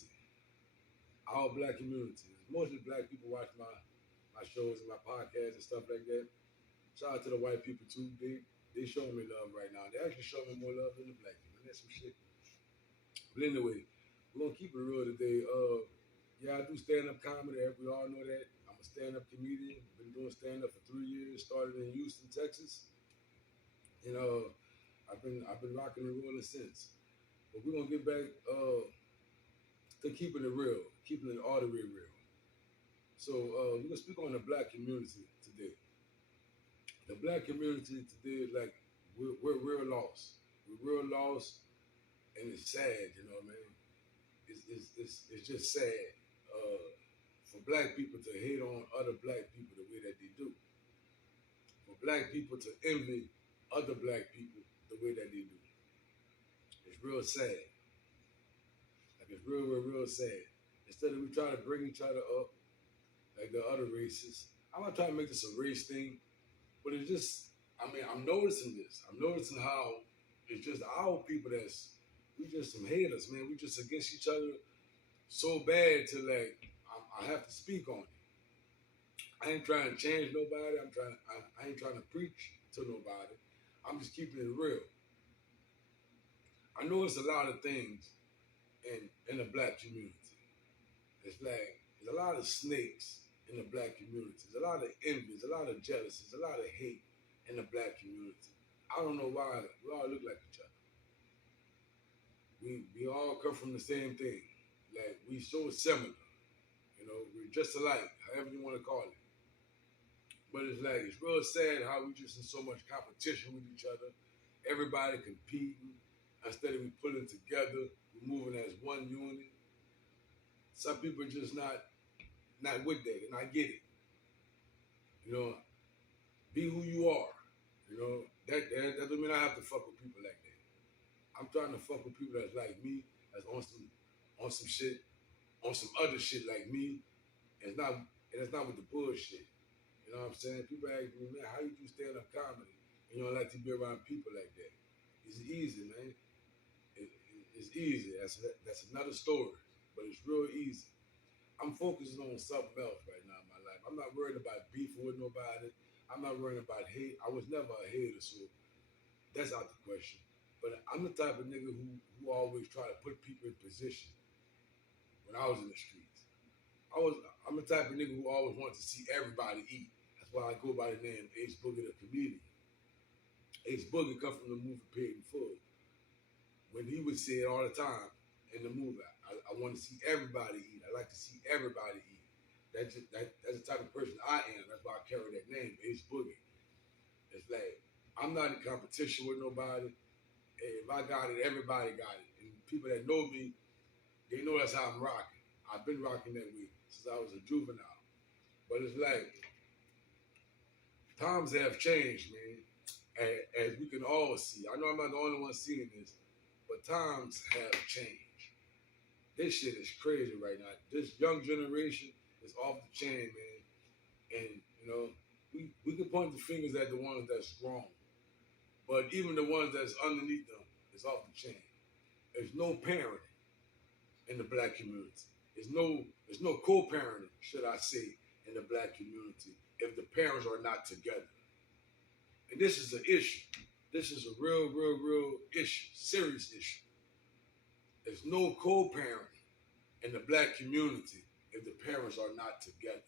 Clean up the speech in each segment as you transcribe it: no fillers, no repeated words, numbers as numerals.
community, our black community. Mostly black people watch my shows and my podcasts and stuff like that. Shout out to the white people too. They showing me love right now. They actually showing me more love than the black people. And that's some shit. But anyway, we're gonna keep it real today. Yeah, I do stand up comedy. We all know that. I'm a stand up comedian. Been doing stand up for 3 years. Started in Houston, Texas. And I've been rocking and rolling since. But we're gonna get back to keeping it real, keeping it all the way real. So we're gonna speak on the black community today. The black community today is like we're real lost. We're real lost, and it's sad. You know what I mean? It's just sad for black people to hate on other black people the way that they do. For black people to envy other black people the way that they do. It's real sad. Like it's real sad. Instead of we try to bring each other up like the other races. I'm not trying to make this a race thing, but it's just, I mean, I'm noticing this. I'm noticing how it's just our people we just some haters, man. We just against each other so bad to like, I have to speak on it. I ain't trying to change nobody. I ain't trying to preach to nobody. I'm just keeping it real. I know it's a lot of things in the black community. It's like, there's a lot of snakes in the black community. There's a lot of envy, there's a lot of jealousy, there's a lot of hate in the black community. I don't know why we all look like each other. We all come from the same thing. Like we so similar. You know, we're just alike, however you want to call it. But it's like it's real sad how we just in so much competition with each other. Everybody competing instead of we pulling together, we moving as one unit. Some people are just not with that, and I get it. You know, be who you are. You know, that doesn't mean I have to fuck with people like that. I'm trying to fuck with people that's like me, that's on some shit, on some other shit like me, and it's not with the bullshit. You know what I'm saying? People ask me, man, how you do stand up comedy and you don't like to be around people like that? It's easy, man. It's easy. That's another story, but it's real easy. I'm focusing on something else right now in my life. I'm not worried about beefing with nobody. I'm not worried about hate. I was never a hater, so that's out the question. But I'm the type of nigga who always try to put people in position when I was in the streets. I'm the type of nigga who always wanted to see everybody eat. That's why I go by the name Aceboogie the comedian. Aceboogie come from the movie Paid in Full. When he would say it all the time in the movie, I want to see everybody eat. I like to see everybody eat. That's the type of person I am. That's why I carry that name, Aceboogie. It's like I'm not in competition with nobody. If I got it, everybody got it. And people that know me, they know that's how I'm rocking. I've been rocking that way since I was a juvenile. But it's like times have changed, man. As we can all see. I know I'm not the only one seeing this, but times have changed. This shit is crazy right now. This young generation is off the chain, man. And you know, we can point the fingers at the ones that's wrong, but even the ones that's underneath them is off the chain. There's no parenting in the black community. There's no co-parenting, should I say, in the black community if the parents are not together. And this is an issue. This is a real issue, serious issue. There's no co-parenting in the black community if the parents are not together.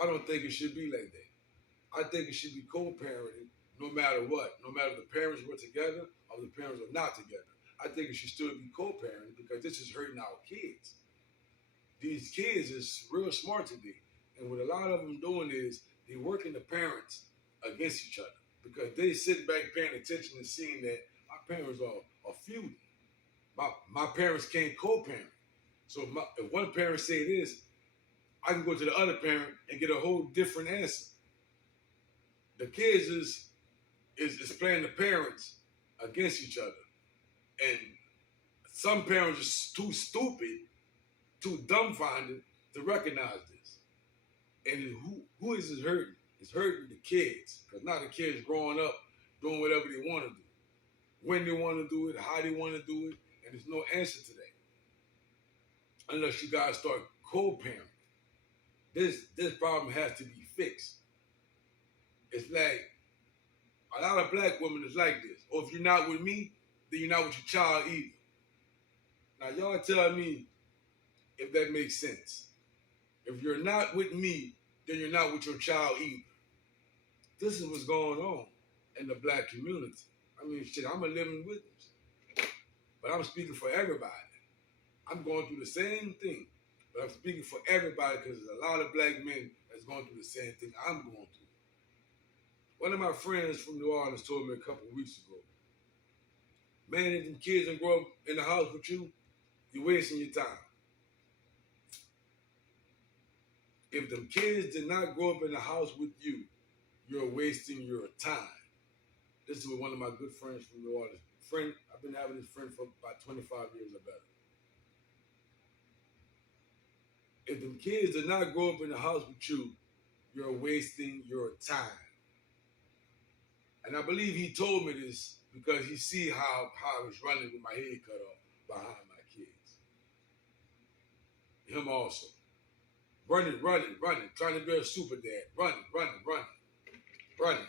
I don't think it should be like that. I think it should be co-parenting no matter what. No matter if the parents were together or the parents are not together. I think it should still be co-parenting because this is hurting our kids. These kids is real smart today. And what a lot of them doing is they working the parents against each other because they sitting back paying attention and seeing that my parents are feuding. My parents can't co-parent. So if one parent say this, I can go to the other parent and get a whole different answer. The kids is playing the parents against each other. And some parents are too stupid, too dumbfounded to recognize this. And who is it hurting? It's hurting the kids. Because now the kids growing up doing whatever they want to do. when they want to do it, how they want to do it, and there's no answer to that unless you guys start co-parenting. This problem has to be fixed. It's like a lot of black women is like this. Or if you're not with me, then you're not with your child either. Now y'all tell me if that makes sense. If you're not with me, then you're not with your child either. This is what's going on in the black community. I mean, shit, I'm a living witness. But I'm speaking for everybody. I'm going through the same thing. But I'm speaking for everybody because there's a lot of black men that's going through the same thing I'm going through. One of my friends from New Orleans told me a couple of weeks ago, man, if them kids don't grow up in the house with you, you're wasting your time. If them kids did not grow up in the house with you, you're wasting your time. This is with one of my good friends from New Orleans. Friend, I've been having this friend for about 25 years or better. If them kids did not grow up in the house with you, you're wasting your time. And I believe he told me this because he see how I was running with my head cut off behind my kids. Him also. Running, trying to be a super dad. Running,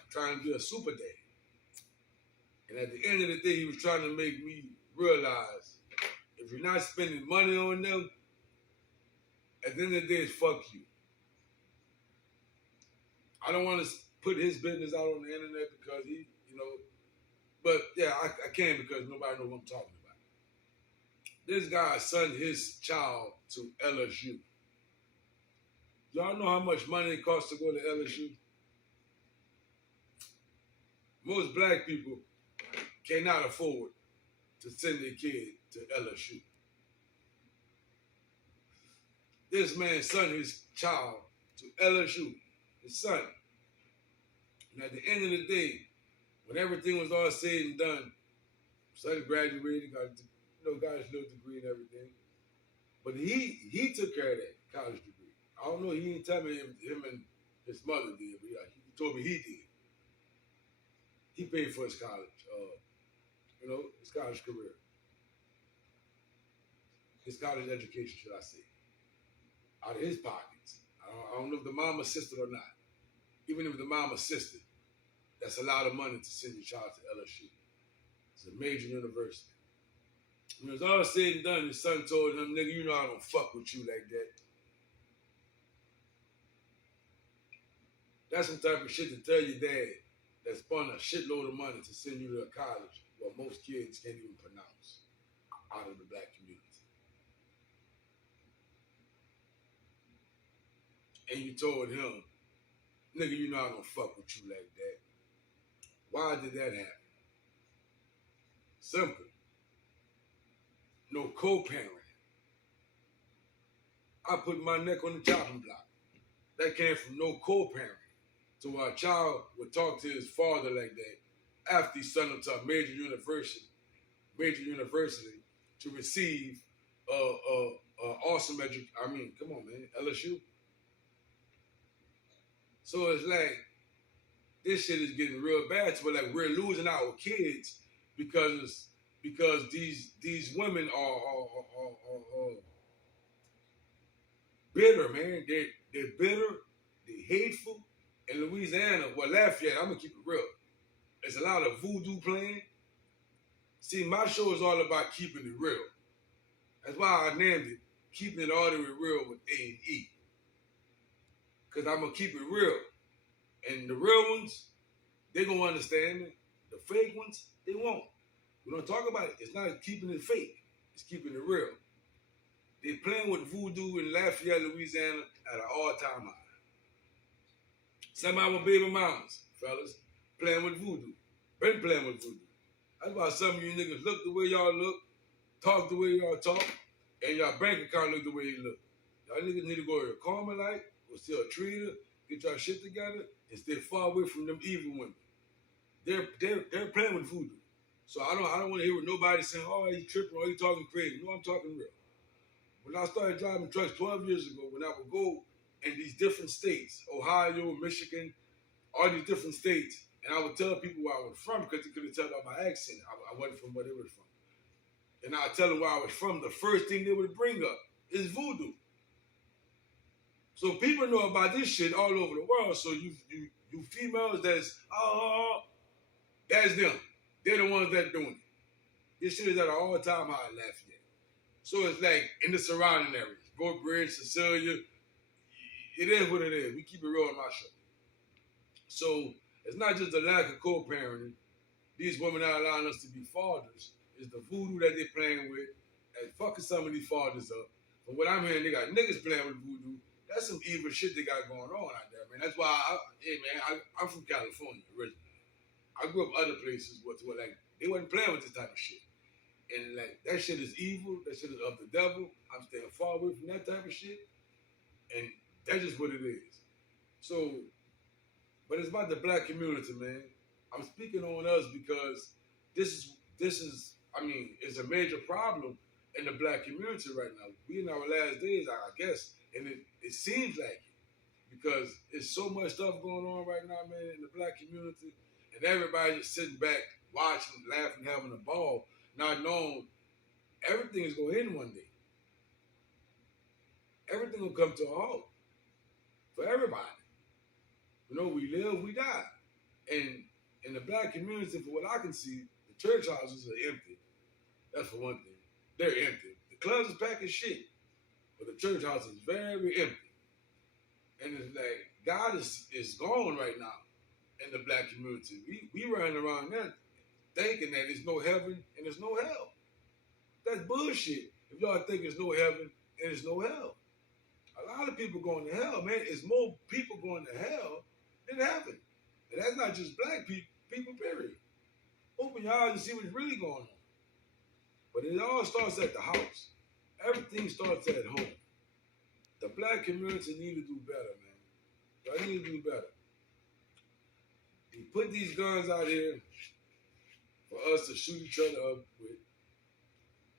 trying to be a super dad. And at the end of the day, he was trying to make me realize if you're not spending money on them, at the end of the day, it's fuck you. I don't want to put his business out on the internet because he, but yeah, I can because nobody knows what I'm talking about. This guy sent his child to LSU. Y'all know how much money it costs to go to LSU? Most black people cannot afford to send their kid to LSU. This man sent his child to LSU, his son. And at the end of the day, when everything was all said and done, son graduated, got his little degree and everything. But he took care of that college degree. I don't know, he didn't tell me him and his mother did, but yeah, he told me he did. He paid for his college, his college career. His college education, should I say. Out of his pockets. I don't know if the mom assisted or not. Even if the mom assisted, that's a lot of money to send your child to LSU. It's a major university. When it was all said and done, his son told him, nigga, you know I don't fuck with you like that. That's some type of shit to tell your dad that spent a shitload of money to send you to a college where most kids can't even pronounce out of the black community. And you told him, nigga, you know I don't fuck with you like that. Why did that happen? Simple. No co-parenting. I put my neck on the chopping block. That came from no co-parenting. So a child would talk to his father like that after he sent him to a major university to receive awesome education. I mean, come on, man, LSU. So it's like, this shit is getting real bad to where like we're losing our kids because these women are bitter, man. They're bitter, they're hateful. In Louisiana, well, Lafayette, I'm gonna keep it real. There's a lot of voodoo playing. See, my show is all about keeping it real. That's why I named it Keeping It All the Way Real with A&E. Because I'm gonna keep it real. And the real ones, they're gonna understand it. The fake ones, they won't. We don't talk about it. It's not keeping it fake. It's keeping it real. They're playing with voodoo in Lafayette, Louisiana at an all-time high. Some of our baby mamas, fellas, playing with voodoo. Been playing with voodoo. That's why some of you niggas look the way y'all look, talk the way y'all talk, and y'all bank account look the way you look. Y'all niggas need to go to a Carmelite, go see a treater, get y'all shit together, and stay far away from them evil women. They're playing with voodoo. So I don't want to hear what nobody saying, oh, he's tripping or he's talking crazy. No, I'm talking real. When I started driving trucks 12 years ago, when I would go in these different states, Ohio, Michigan, all these different states, And I would tell people where I was from because they couldn't tell by my accent. I wasn't from where they were from. And I tell them where I was from. The first thing they would bring up is voodoo. So people know about this shit all over the world. So you females that's them. They're the ones that doing it. This shit is at an all-time high in Lafayette. So it's like in the surrounding areas. Brook Bridge, Cecilia. It is what it is. We keep it real on my show. So it's not just the lack of co-parenting. These women are allowing us to be fathers. It's the voodoo that they're playing with and fucking some of these fathers up. But what I'm hearing, they got niggas playing with voodoo. That's some evil shit they got going on out there, man. That's why, I'm from California originally. I grew up other places where like they wasn't playing with this type of shit. And like that shit is evil. That shit is of the devil. I'm staying far away from that type of shit. And that's just what it is. So, but it's about the black community, man. I'm speaking on us because this is it's a major problem in the black community right now. We in our last days, I guess, and it seems like it because there's so much stuff going on right now, man, in the black community, and everybody just sitting back, watching, laughing, having a ball, not knowing everything is going to end one day. Everything will come to a halt for everybody. You know, we live, we die. And in the black community, for what I can see, the church houses are empty. That's for one thing. They're empty. The clubs is packing shit, but the church house is very empty. And it's like, God is gone right now in the black community. We running around there thinking that there's no heaven and there's no hell. That's bullshit. If y'all think there's no heaven and there's no hell. A lot of people going to hell, man. There's more people going to hell than heaven. And that's not just black people, period. Open your eyes and see what's really going on. But it all starts at the house. Everything starts at home. The black community need to do better, man. Y'all need to do better. You put these guns out here for us to shoot each other up with.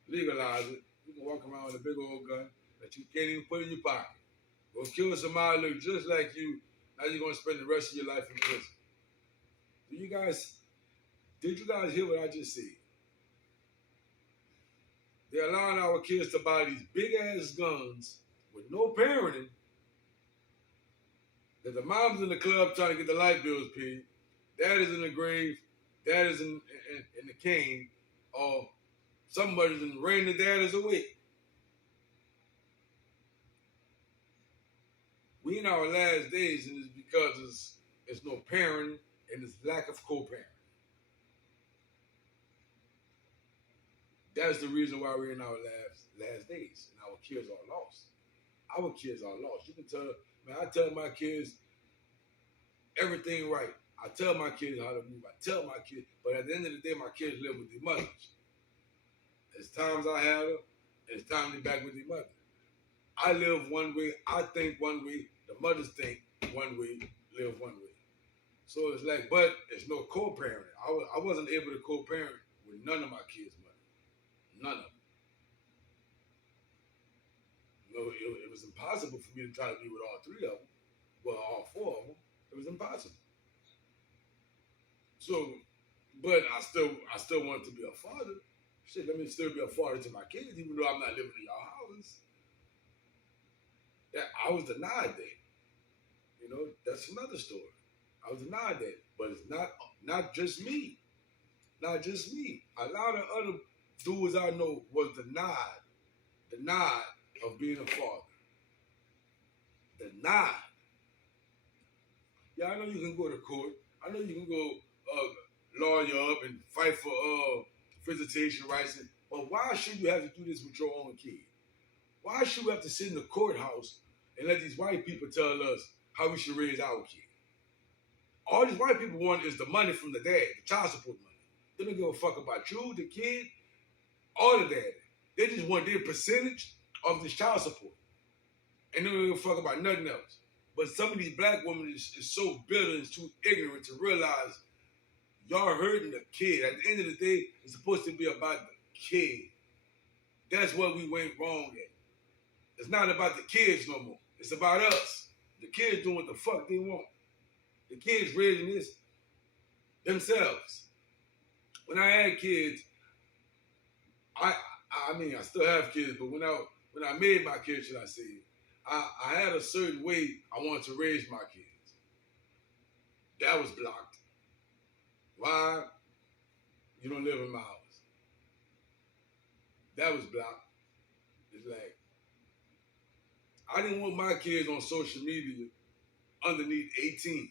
Legalize it. You can walk around with a big old gun that you can't even put in your pocket. Go kill somebody look just like you. Now you're going to spend the rest of your life in prison. Did you guys hear what I just said? They're allowing our kids to buy these big-ass guns with no parenting. That the mom's in the club trying to get the light bills paid. Dad is in the grave. Dad is in the cane. Or somebody's in the rain. The dad is away. We in our last days, and it's because it's no parenting and it's lack of co-parenting. That's the reason why we're in our last days, and our kids are lost. Our kids are lost. You can tell, man, I tell my kids everything right. I tell my kids how to move. I tell my kids, but at the end of the day, my kids live with their mothers. There's times I have them, and it's time they're back with their mother. I live one way, I think one way, the mothers think one way, live one way. So it's like, but it's no co-parenting. I wasn't able to co-parent with none of my kids' mothers. None of them. You know, it was impossible for me to try to be with all three of them. Well, all four of them. It was impossible. So, but I still wanted to be a father. Shit, let me still be a father to my kids, even though I'm not living in y'all houses. Yeah, I was denied that. You know, that's another story. I was denied that. But it's not just me. Not just me. A lot of other dudes I know was denied of being a father. Denied. Yeah, I know you can go to court. I know you can go lawyer up and fight for visitation rights. But why should you have to do this with your own kid? Why should we have to sit in the courthouse and let these white people tell us how we should raise our kid? All these white people want is the money from the dad, the child support money. They don't give a fuck about you, the kid, or the dad. They just want their percentage of this child support. And they don't give a fuck about nothing else. But some of these black women is so bitter and too ignorant to realize y'all hurting the kid. At the end of the day, it's supposed to be about the kid. That's what we went wrong at. It's not about the kids no more. It's about us. The kids doing what the fuck they want. The kids raising this. themselves. When I had kids, I mean I still have kids, but when I made my kids, should I say, I had a certain way I wanted to raise my kids. That was blocked. Why? You don't live in my house. That was blocked. It's like I didn't want my kids on social media underneath 18.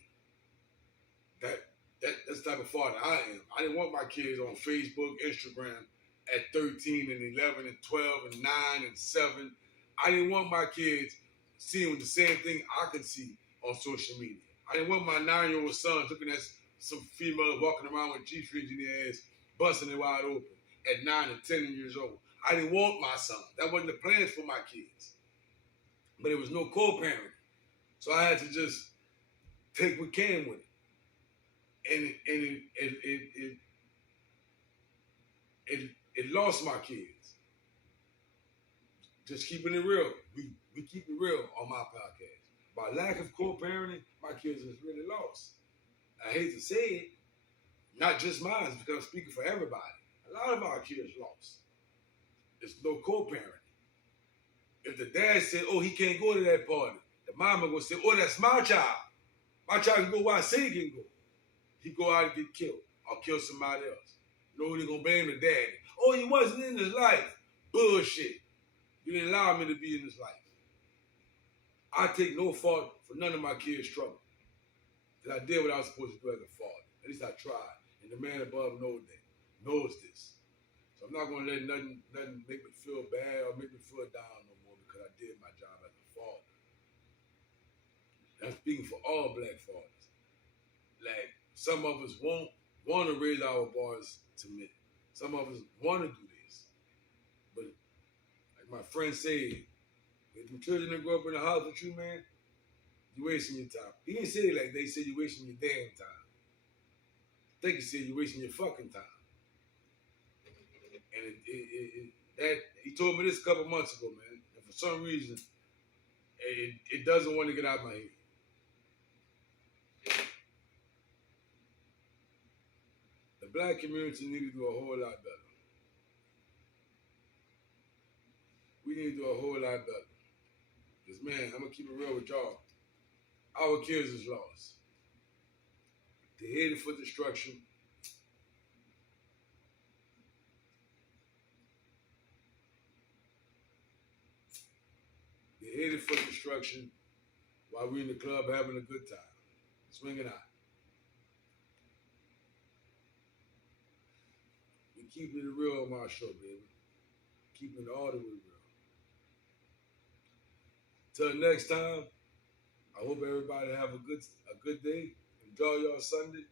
That's the type of father I am. I didn't want my kids on Facebook, Instagram at 13 and 11 and 12 and 9 and 7. I didn't want my kids seeing the same thing I could see on social media. I didn't want my 9-year-old sons looking at some females walking around with G-strings in their ass, busting it wide open at 9 and 10 years old. I didn't want my son. That wasn't the plans for my kids. But there was no co-parenting. So I had to just take what came with it. And it lost my kids. Just keeping it real. We keep it real on my podcast. By lack of co-parenting, my kids is really lost. I hate to say it, not just mine, because I'm speaking for everybody. A lot of our kids lost. There's no co-parenting. If the dad said, oh, he can't go to that party, the mama gonna say, oh, that's my child. My child can go where I say he can go. He go out and get killed or kill somebody else. You know who they gonna blame? The daddy. Oh, he wasn't in his life. Bullshit. You didn't allow me to be in his life. I take no fault for none of my kids' trouble. Because I did what I was supposed to do as a father. At least I tried. And the man above knows this. So I'm not gonna let nothing make me feel bad or make me feel down no more because I did my job as a father. And I'm speaking for all black fathers. Like, some of us won't want to raise our boys to men. Some of us want to do this. But like my friend said, if the children that grow up in the house with you, man, you're wasting your time. He didn't say it like they said you're wasting your damn time. I think he said you're wasting your fucking time. And that he told me this a couple months ago, man. And for some reason, it doesn't want to get out of my head. The black community need to do a whole lot better. We need to do a whole lot better. Because, man, I'm going to keep it real with y'all. Our kids is lost. They're headed for destruction. They're headed for destruction while we in the club having a good time. Swinging out. We keeping it real on my show, baby. Keeping it all the way real. Till next time, I hope everybody have a good day. Enjoy y'all Sunday.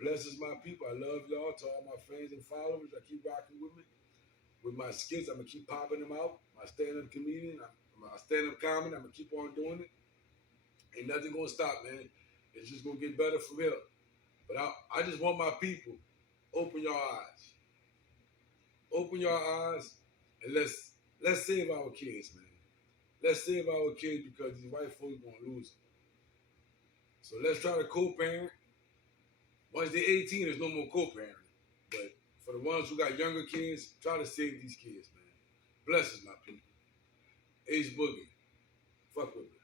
Blesses my people. I love y'all. To all my fans and followers that keep rocking with me. With my skits, I'm going to keep popping them out. My stand-up comedian, my stand-up comedy, I'm going to keep on doing it. Ain't nothing going to stop, man. It's just going to get better from here. But I just want my people, open your eyes. Open your eyes and let's save our kids, man. Let's save our kids because these white folks going to lose them. So let's try to co-parent. Once they're 18, there's no more co-parenting. But for the ones who got younger kids, try to save these kids, man. Blesses my people. Aceboogie. Fuck with me.